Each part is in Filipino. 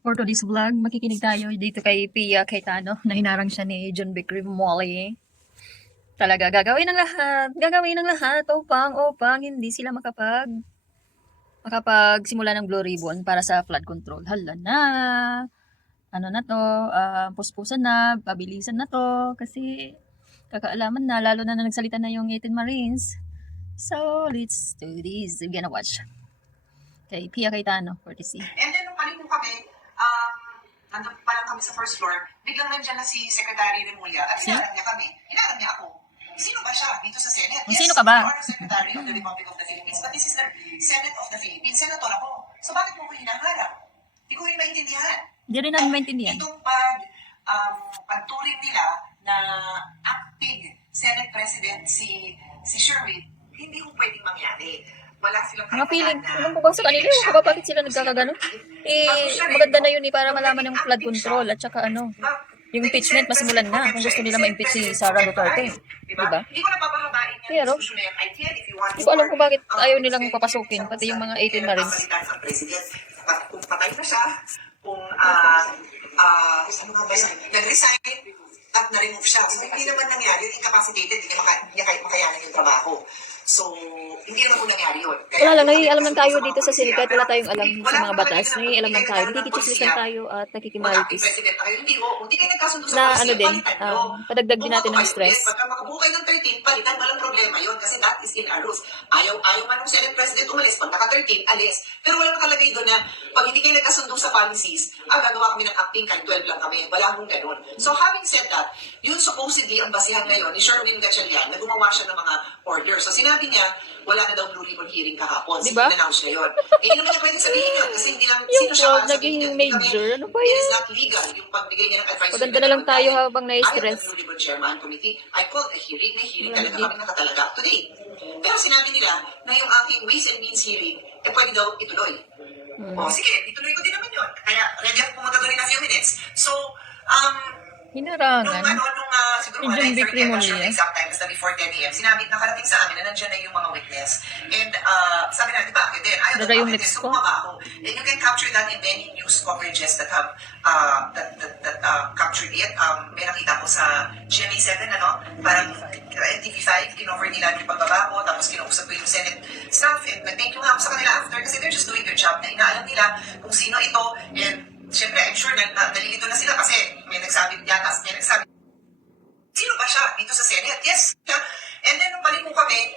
For today's vlog, makikinig tayo dito kay Pia Cayetano na hinarang siya ni John Vic Rimoli. Talaga gagawin ng lahat upang hindi sila makapagsimula ng Blue Ribbon para sa flood control. Hala na, ano na to, puspusan na, pabilisan na to, kasi kakaalaman na, lalo na nagsalita na yung 18 Marines. So, let's do this. We're gonna watch. Kay Pia Cayetano, courtesy. And then, nung paliko kami, nandun pa lang kami sa first floor, biglang nandiyan na si Secretary Remulla at hinarang niya kami. Hinarang niya ako. Sino ba siya dito sa Senate? Yes, sino ka ba? You are Secretary of the Republic of the Philippines, but this is the Senate of the Philippines. Senator ako. So bakit mo ko hinaharang? Hindi ko rin maintindihan. Hindi rin namin maintindihan. Itong pagturing nila na acting Senate President si Sherwin, hindi ko pwedeng mangyari. Wala silang Mga feeling, alam ko ba sa kanila yung kaba bakit sila nagkakagano? Maganda na yun para malaman yung flood control at saka yung impeachment masimulan na kung gusto nila ma-impeach si Sara Duterte. Diba? Hindi ko napapahabain yan. Pero, hindi ko alam kung bakit ayaw nilang papasukin, pati yung mga 18 Marines. Kung patay na siya, kung nag-resign, at na-remove siya. So, hindi naman nangyari yung incapacitated, hindi niya makayanan yung trabaho. So, hindi naman po nangyari yun. Wala lang, alam lang tayo dito sa Senate kahit wala tayong alam sa mga batas. Alam lang tayo, nakikichismisan tayo at nakikimaritis. Na ano din, padagdag din natin ng stress. Pagka makabuhay ng 13, palitan, walang problema yun kasi that is in our rules. Ayaw man ng Senate President umalis, pag naka-13, alis. Pero walang nakalagay doon na pag hindi kayo nagkasundo sa policies, gagawa kami ng acting kahit 12 lang kami. Wala akong ganun. So having said that, yun supposedly ang basihan ngayon ni Sherwin Gatchalian na gumawa siya ng mga orders. So sinabi niya, wala na daw Blue Ribbon hearing kahapon. Diba? In-announce niya yun. Hindi naman niya pwedeng sabihin yun kasi hindi lang sino siya para sabihin naging major, ano ba It yan? is not legal yung pagbigay niya ng advice. Maganda na lang tayo habang na-stress. I am the Blue Ribbon Chairman Committee. I called a hearing. May hearing talaga kami nakatalaga today. Pero sinabi nila na yung aking Ways and Means hearing, pwede daw ituloy. O sige, ituloy ko din naman yun. Kaya ready ako pumunta doon in a few minutes. So, hinarangan. Siguro Yung John Vic Rimoli, exact time, basta before 10 a.m. Sinabi, nakarating sa amin na nandiyan na yung mga witness. And sabi na, di ba, okay din, ayaw Dada yung na next so ko. bumaba ako. And you can capture that in many news coverages that have captured it. May nakita ko sa GMA7, parang TV5, kinover nila yung pagbaba ko, tapos kinausap ko yung Senate staff, and nag-thank you nga ako sa kanila after kasi they're just doing their job na inaalam nila kung sino ito, and siyempre, I'm sure na nalilito na sila kasi may nagsabi yata, sino ba siya dito sa Senate? Yes, siya. And then, nung balik ko kami,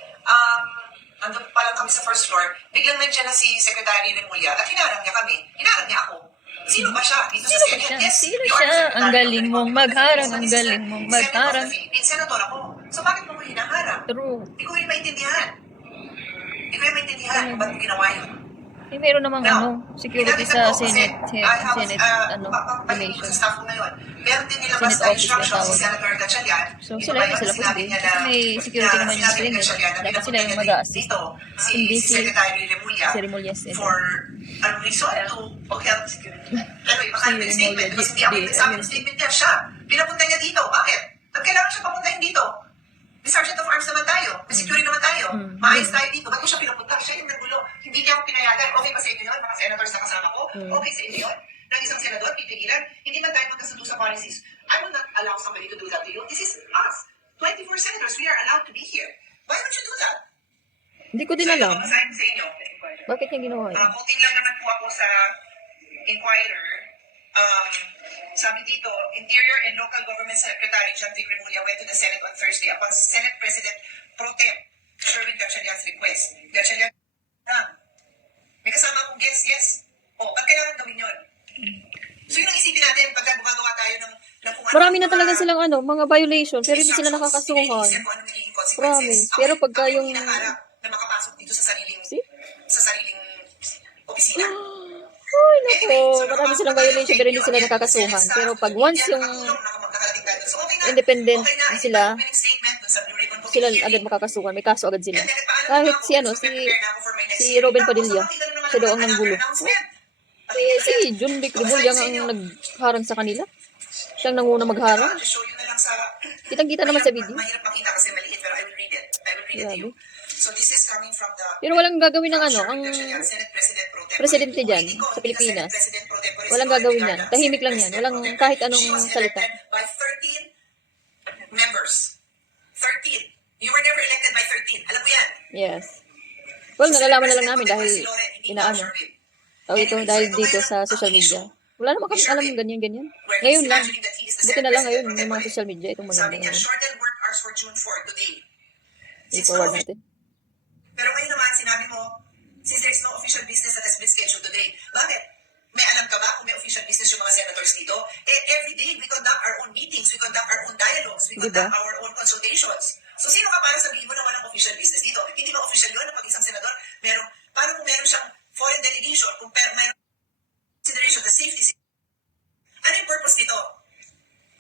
nandun pa lang kami sa first floor, biglang nandiyan na si Secretary Remulla at hinarang niya kami. Hinarang niya ako. Sino ba siya dito sa Senate? Yes, Sino you are the siya? Secretary Ang galing of the mong Republic of the magharang, Philippines. ang So, galing mong this is the magharang. Senate of the Philippines. Senator ako. So, bakit mo ko hinaharang? True. Hindi ko rin maintindihan. Hindi ko rin maintindihan kung ba't mo ginawa yun. Meron namang security sa Senate, relation. relation. Staff ko ngayon. Meron din nilabas Senate na office na instruction si tawag. Senator Gatchalian. So sila pwede. Kasi may security naman yung Senate. Dapat sila yung mag-a-assist. Hindi si Secretary Remulla si Remulla, yes. for reason to help security. Pero baka may statement. Kasi hindi ako nagsabi ng statement niya. Siya. Pinapunta niya dito. Bakit? Ba't kailangan siya papuntahin dito? May Sergeant of Arms naman tayo. May security naman tayo. Maayos tayo dito. Ba't ko siya pinapunta? Siya yung nagulo. Hindi niya ako pinayagan. Okay ba sa inyo yun? Mga senators na kasama ko? Okay sa inyo yun? Ng isang senador, pipigilan? Hindi man tayo magkasundo sa policies. I will not allow somebody to do that to you. This is us. 24 senators. We are allowed to be here. Why would you do that? Hindi ko din alam. Basahin ko sa inyo. Bakit niya ginawa yun? Quoting lang naman po ako sa Inquirer. Sabi dito, Interior and Local Government Secretary John Vic Rimuli went to the Senate on Thursday upon Senate President Pro Tem Sherwin Gatchalian's request. Gatchalian, may kasama akong guest, yes. Ba't kailangan gawin yun? So yun ang isipin natin pagka gumagawa tayo ng kung ano. Marami na talaga silang mga violation, pero hindi sila nakakasuhan. Promise. Pero pagka yung... na makapasok dito sa sariling opisina. Ay, naku. Marami silang violation, pero hindi sila nakakasuhan. Pero pag once yung independent sila agad makakasuhan. May kaso agad sila. Kahit si Robin Padilla, siya daw ang nanggulo. Si John Vic Rimuli ang nagharang sa kanila. Siyang nanguna magharang. Kitang-kita naman sa video. Mahirap makita kasi maliit, pero I will read it to you. So this is coming from the Pero walang gagawin ng Senate President Pro Tem presidente dyan, sa Pilipinas. Walang gagawin yan. Tahimik lang yan. Walang kahit anong salita. By 13 members. 13. You were never elected by 13. Alam mo yan. Yes. Well, nalalaman na lang namin dahil inaano. Ito, dahil dito sa social media. Wala naman kami alam yung ganyan-ganyan. Ngayon lang. Buti na lang ngayon, may mga social media, itong mga Sabi niya, ganyan. shortened work hours for June 4 today. I-forward natin. Pero ngayon naman, sinabi mo, since there's no official business that has been scheduled today, bakit? May alam ka ba kung may official business yung mga senators dito? Every day, we conduct our own meetings, we conduct our own dialogues, we conduct our own consultations. So, sino ka para sabihin mo na walang official business dito? Hindi ba official yun na pag isang senador, paano kung meron siyang foreign delegation, kung mayroong consideration, the safety, ano yung purpose dito?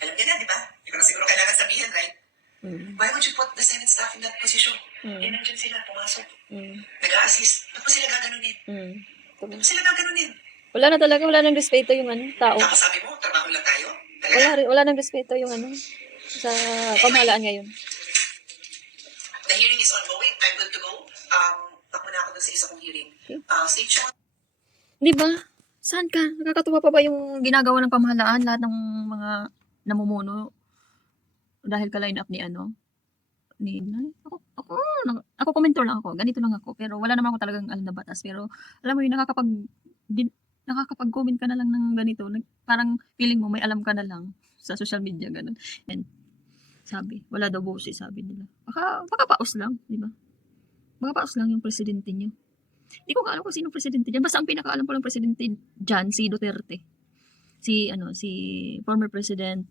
Alam niya na, di ba? Hindi ko na siguro kailangan sabihin, right? Why would you put the Senate staff in that position? Nandiyan sila, pumasok. Nag-a-assist. Ba't mo sila gaganunin? Ba't mo sila gaganunin? Wala na talaga, wala nang respeto yung tao. Sabi mo, trabaho lang tayo? Talaga? Wala nang respeto yung sa pamahalaan ngayon. The hearing is ongoing. I'm good to go. Takbo na ako dun sa isa kong hearing. Stay tuned. Di ba? Saan ka? Nakakatuwa pa ba yung ginagawa ng pamahalaan, lahat ng mga namumuno dahil ka-line up ni ako komentor lang ako, ganito lang ako, pero wala naman ako talagang alam na batas, pero alam mo yun, nakakapag-comment ka na lang ng ganito, parang feeling mo may alam ka na lang sa social media, ganun. And sabi, wala daw boses, sabi nila. Baka paus lang, di ba? Baka paus lang yung presidente niyo. Hindi ko alam kung sino presidente dyan. Basta ang pinakaalam ko lang presidente dyan, si Duterte. Si former President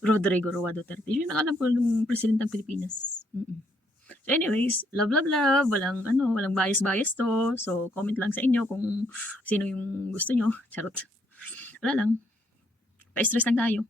Rodrigo Roa Duterte. Yun ang alam ko ng presidente ng Pilipinas. So anyways, love. Walang bias to. So comment lang sa inyo kung sino yung gusto nyo. Charot. Wala lang. Pa-stress lang tayo.